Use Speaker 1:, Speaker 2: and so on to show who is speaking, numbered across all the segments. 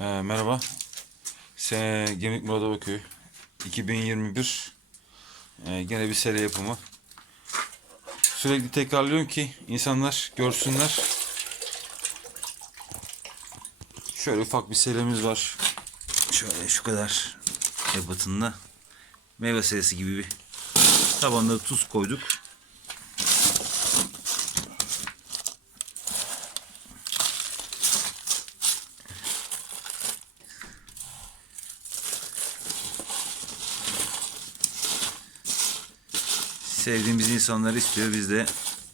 Speaker 1: Ee, merhaba. Sene Gemlik Muradova Köyü. 2021. Ee, gene bir seri yapımı. Sürekli tekrarlıyorum ki insanlar görsünler. Şöyle ufak bir serimiz var. Şöyle şu kadar ebatında. Meyve serisi gibi bir tabanında tuz koyduk. Sevdiğimiz insanlar istiyor. Biz de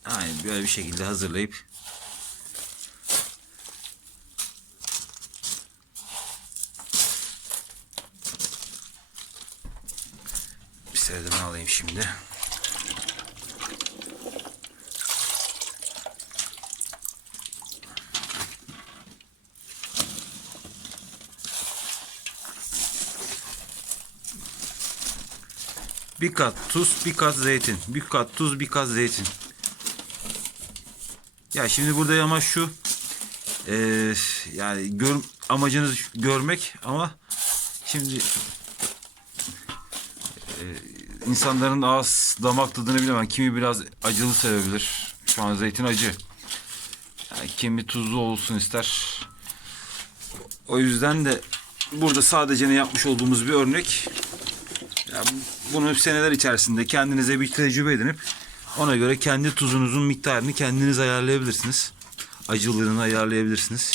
Speaker 1: aynı böyle bir şekilde hazırlayıp bir serdeme alayım şimdi. Bir kat tuz, bir kat zeytin. Bir kat tuz, bir kat zeytin. Ya şimdi burada amaç şu. Eee, yani gör, amacınız görmek ama şimdi eee, insanların ağız damak tadını bilemem. Kimi biraz acılı sevebilir. Şu an zeytin acı. Yani kimi tuzlu olsun ister. O yüzden de burada sadece ne yapmış olduğumuz bir örnek. Bunu seneler içerisinde kendinize bir tecrübe edinip ona göre kendi tuzunuzun miktarını kendiniz ayarlayabilirsiniz. Acılığını ayarlayabilirsiniz.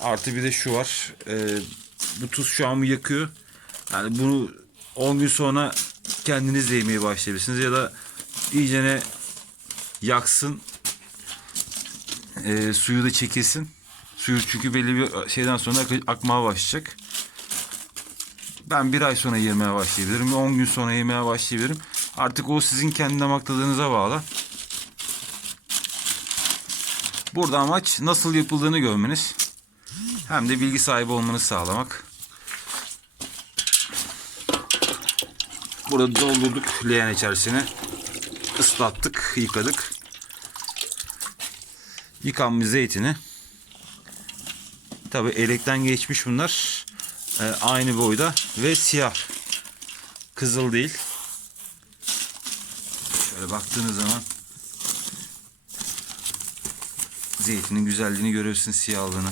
Speaker 1: Artı bir de şu var. Ee, bu tuz şu an yakıyor. Yani bunu 10 gün sonra kendiniz de yemeye başlayabilirsiniz ya da iyicene yaksın. Ee, suyu da çekilsin. Suyu çünkü belli bir şeyden sonra ak- akmaya başlayacak. Ben bir ay sonra yemeye başlayabilirim. 10 gün sonra yemeye başlayabilirim. Artık o sizin kendi damak bağlı. Burada amaç nasıl yapıldığını görmeniz. Hem de bilgi sahibi olmanızı sağlamak. Burada doldurduk leğen içerisine. Islattık, yıkadık. Yıkanmış zeytini Tabi elekten geçmiş bunlar. Ee, aynı boyda ve siyah. Kızıl değil. Şöyle baktığınız zaman zeytinin güzelliğini görüyorsunuz siyahlığını.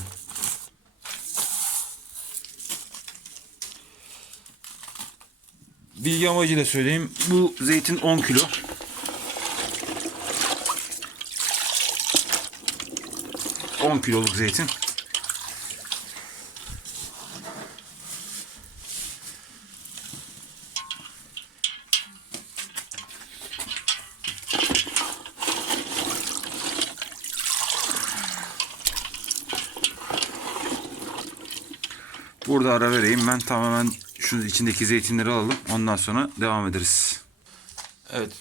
Speaker 1: Bilgi amacıyla söyleyeyim. Bu zeytin 10 kilo. 10 kiloluk zeytin. Burada ara vereyim. Ben tamamen şu içindeki zeytinleri alalım. Ondan sonra devam ederiz. Evet.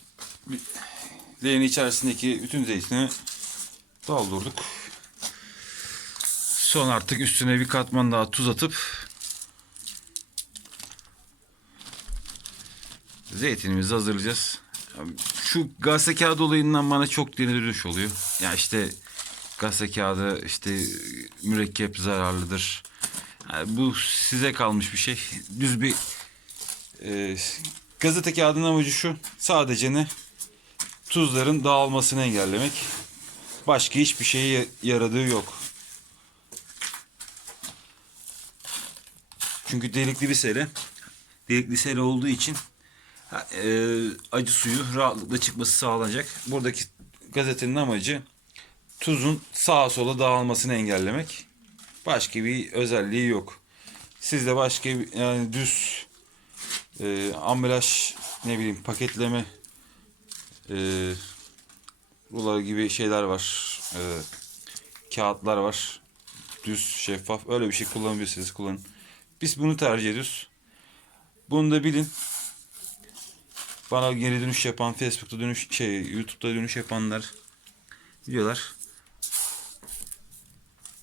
Speaker 1: Leğenin içerisindeki bütün zeytini doldurduk. Son artık üstüne bir katman daha tuz atıp zeytinimizi hazırlayacağız. Şu gazete kağıdı olayından bana çok dönüş oluyor. Ya işte gazete kağıdı işte mürekkep zararlıdır. Bu size kalmış bir şey. Düz bir e, gazete kağıdının amacı şu. Sadece ne? Tuzların dağılmasını engellemek. Başka hiçbir şeye yaradığı yok. Çünkü delikli bir sele. Delikli sele olduğu için e, acı suyu rahatlıkla çıkması sağlanacak. Buradaki gazetenin amacı tuzun sağa sola dağılmasını engellemek. Başka bir özelliği yok. Sizde başka bir yani düz e, ambalaj ne bileyim paketleme e, rulolar gibi şeyler var. E, kağıtlar var. Düz şeffaf öyle bir şey kullanabilirsiniz kullanın. Biz bunu tercih ediyoruz. Bunu da bilin. Bana geri dönüş yapan Facebook'ta dönüş şey YouTube'da dönüş yapanlar biliyorlar.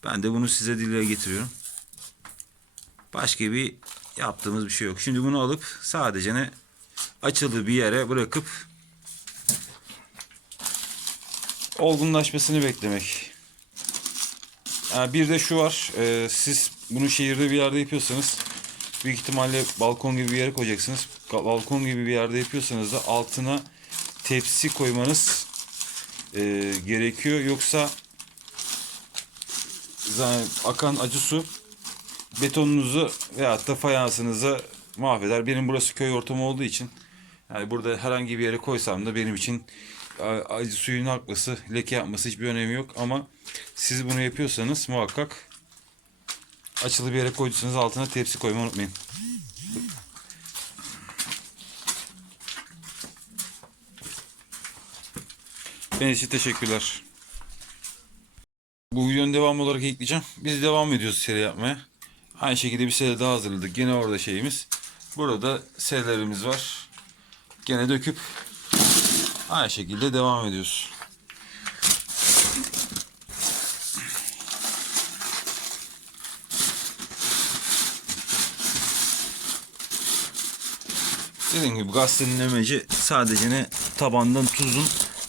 Speaker 1: Ben de bunu size dile getiriyorum. Başka bir yaptığımız bir şey yok. Şimdi bunu alıp sadece ne açılı bir yere bırakıp olgunlaşmasını beklemek. Ha, bir de şu var. e, siz bunu şehirde bir yerde yapıyorsanız büyük ihtimalle balkon gibi bir yere koyacaksınız. Balkon gibi bir yerde yapıyorsanız da altına tepsi koymanız e, gerekiyor. Yoksa akan acı su betonunuzu veyahut da fayansınızı mahveder. Benim burası köy ortamı olduğu için yani burada herhangi bir yere koysam da benim için acı suyun akması, leke yapması hiçbir önemi yok ama siz bunu yapıyorsanız muhakkak açılı bir yere koyduysanız altına tepsi koymayı unutmayın. Benim için teşekkürler. Bu videonun devamı olarak ekleyeceğim. Biz devam ediyoruz seri yapmaya. Aynı şekilde bir seri daha hazırladık. Gene orada şeyimiz. Burada serilerimiz var. Gene döküp aynı şekilde devam ediyoruz. Dediğim gibi gazetenin amacı sadece ne tabandan tuzun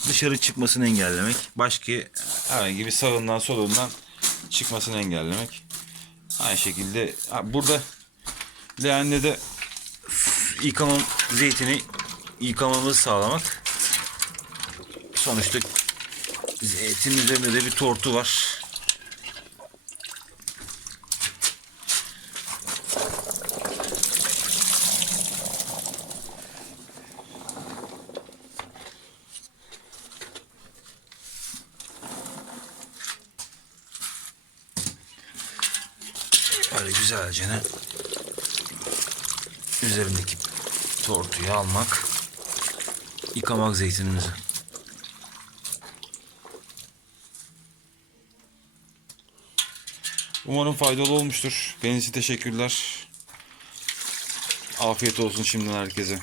Speaker 1: dışarı çıkmasını engellemek. Başka herhangi bir sağından solundan çıkmasını engellemek. Aynı şekilde ha, burada leğende de yıkama zeytini yıkamamızı sağlamak. Sonuçta zeytin üzerinde de bir tortu var. Böyle güzelce ne üzerindeki tortuyu almak, yıkamak zeytinimizi. Umarım faydalı olmuştur. Benim için teşekkürler. Afiyet olsun şimdiden herkese.